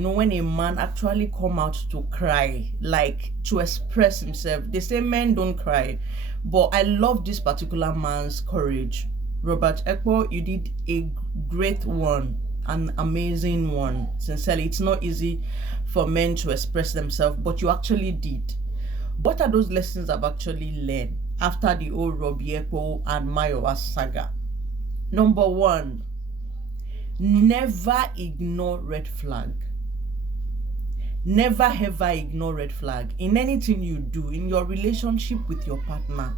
when a man actually come out to cry, like to express himself. They say men don't cry, but I love this particular man's courage. Robert Ekpo, you did a great one, an amazing one. Sincerely, it's not easy for men to express themselves, but you actually did. What are those lessons I've actually learned after the old Roby Ekpo and Mayowa saga? Number one, never ignore red flag. Never ever ignore red flag. In anything you do, in your relationship with your partner,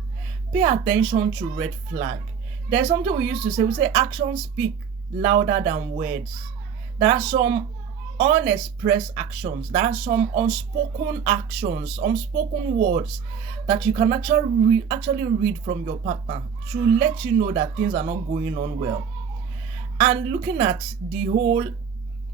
pay attention to red flag. There's something we used to say, we say actions speak louder than words. There are some unexpressed actions, there are some unspoken actions, unspoken words that you can actually read from your partner to let you know that things are not going on well. And looking at the whole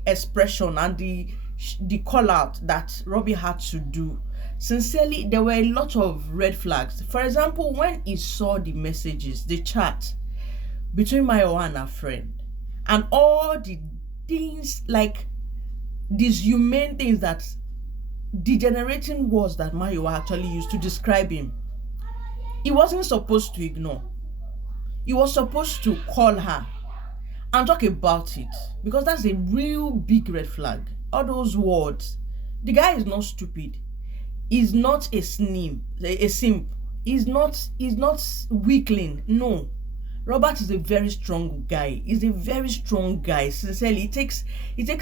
expression and the call out that Robbie had to do, sincerely, there were a lot of red flags. For example, when he saw the messages, the chat between Mayowa and her friend, and all the things, like these humane things, that degenerating words that Mayowa actually used to describe him, he wasn't supposed to ignore. He was supposed to call her and talk about it, because that's a real big red flag. All those words. The guy is not stupid. He's not a simp. He's not weakling. No. Robert is a very strong guy. He's a very strong guy. Sincerely, it takes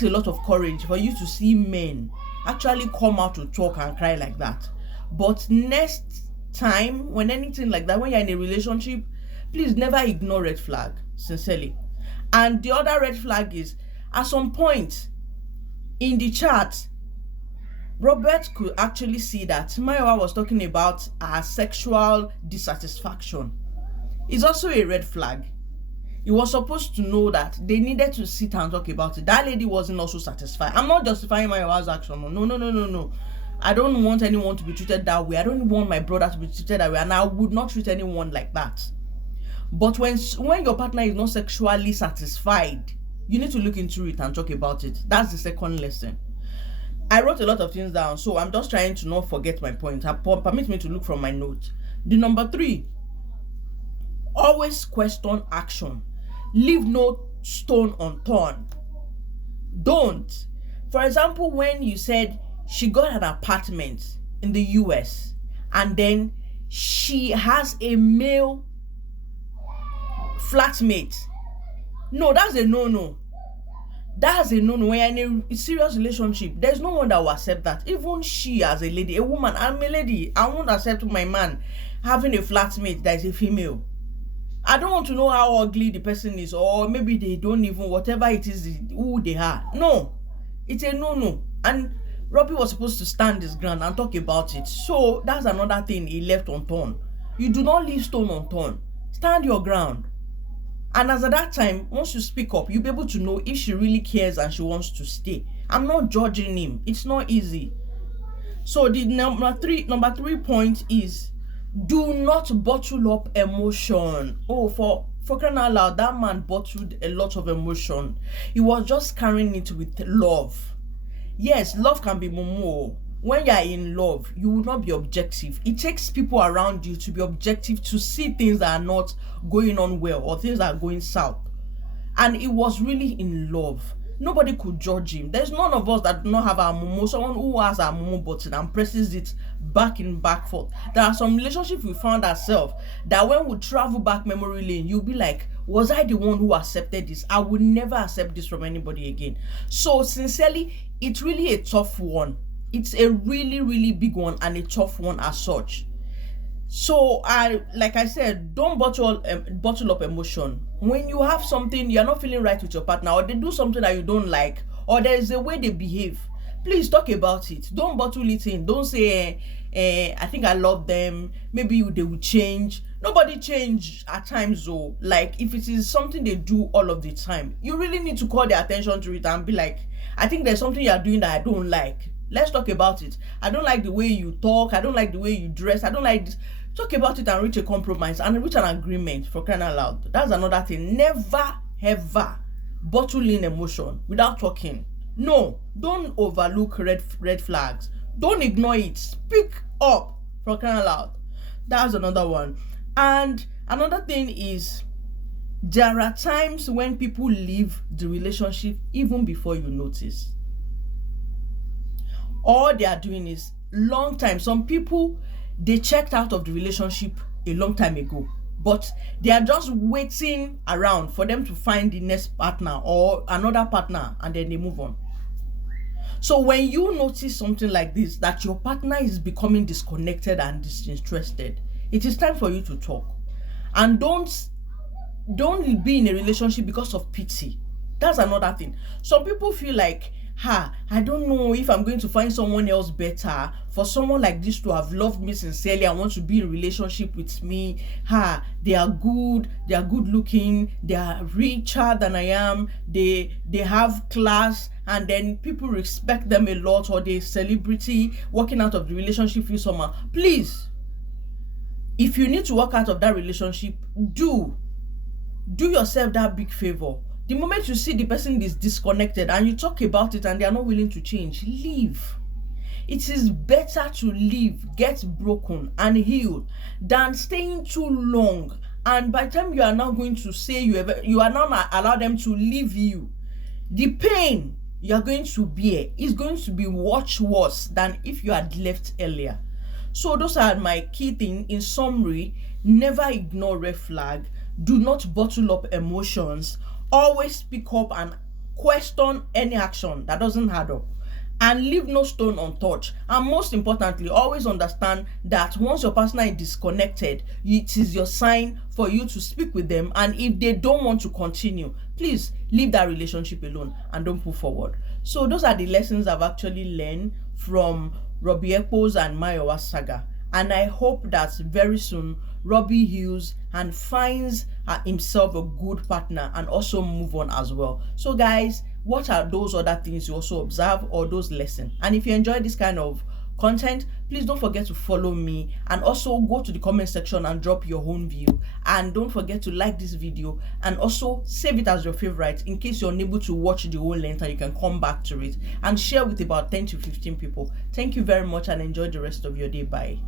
a lot of courage for you to see men actually come out to talk and cry like that. But next time, when anything like that, when you're in a relationship, please never ignore red flag. Sincerely. And the other red flag is, at some point in the chat, Robert could actually see that Mayowa was talking about her sexual dissatisfaction. It's also a red flag. He was supposed to know that they needed to sit and talk about it. That lady wasn't also satisfied. I'm not justifying Mayowa's action. No. I don't want anyone to be treated that way. I don't want my brother to be treated that way. And I would not treat anyone like that. But when your partner is not sexually satisfied, you need to look into it and talk about it. That's the second lesson. I wrote a lot of things down, so I'm just trying to not forget my point. Permit me to look from my notes. The number 3, always question action. Leave no stone unturned. Don't. For example, when you said she got an apartment in the US and then she has a male flatmate. No, that's a no-no. That's a no-no. When you're in a serious relationship, there's no one that will accept that. Even she as a lady, a woman, I'm a lady, I won't accept my man having a flatmate that is a female. I don't want to know how ugly the person is, or maybe they don't even, whatever it is, who they are. No, it's a no-no. And Robbie was supposed to stand his ground and talk about it. So that's another thing he left unturned. You do not leave stone unturned. Stand your ground. And as at that time, once you speak up, you'll be able to know if she really cares and she wants to stay. I'm not judging him. It's not easy. So the number three point is, do not bottle up emotion. Oh, for crying out loud, that man bottled a lot of emotion. He was just carrying it with love. Yes, love can be mumu. When you are in love, you will not be objective. It takes people around you to be objective, to see things that are not going on well or things that are going south. And he was really in love. Nobody could judge him. There's none of us that do not have our mumu. Someone who has our mumu button and presses it back forth. There are some relationships we found ourselves that when we travel back memory lane, you'll be like, was I the one who accepted this? I would never accept this from anybody again. So sincerely, it's really a tough one. It's a really, really big one and a tough one as such. So like I said, don't bottle up emotion. When you have something, you're not feeling right with your partner, or they do something that you don't like, or there is a way they behave, please talk about it. Don't bottle it in. Don't say, I think I love them, maybe they will change. Nobody change at times though. Like, if it is something they do all of the time, you really need to call their attention to it and be like, I think there's something you're doing that I don't like. Let's talk about it. I don't like the way you talk. I don't like the way you dress. I don't like this. Talk about it and reach a compromise and reach an agreement, for crying out loud. That's another thing. Never, ever bottle in emotion without talking. No, don't overlook red flags. Don't ignore it. Speak up, for crying out loud. That's another one. And another thing is, there are times when people leave the relationship even before you notice. All they are doing is long time. Some people, they checked out of the relationship a long time ago, but they are just waiting around for them to find the next partner or another partner, and then they move on. So when you notice something like this, that your partner is becoming disconnected and disinterested, it is time for you to talk. And don't be in a relationship because of pity. That's another thing. Some people feel like, I don't know if I'm going to find someone else better. For someone like this to have loved me sincerely, I want to be in a relationship with me. They are good looking, they are richer than I am, they have class, and then people respect them a lot, or they celebrity walking out of the relationship feel somehow. Please, if you need to walk out of that relationship, do yourself that big favor. The moment you see the person is disconnected and you talk about it and they are not willing to change, leave. It is better to leave, get broken and heal, than staying too long. And by the time you are now going to say you are now allow them to leave you, the pain you are going to bear is going to be much worse than if you had left earlier. So those are my key things. In summary, never ignore red flag. Do not bottle up emotions. Always speak up and question any action that doesn't add up, and leave no stone untouched. And most importantly, always understand that once your partner is disconnected, it is your sign for you to speak with them. And if they don't want to continue, please leave that relationship alone and don't move forward. So those are the lessons I've actually learned from Roby Ekpo's and Mayowa saga. And I hope that very soon Roby heals and finds himself a good partner and also move on as well. So guys, what are those other things you also observe, or those lessons? And if you enjoy this kind of content, please don't forget to follow me, and also go to the comment section and drop your own view. And don't forget to like this video and also save it as your favorite in case you're unable to watch the whole length, and you can come back to it and share with about 10 to 15 people. Thank you very much and enjoy the rest of your day. Bye.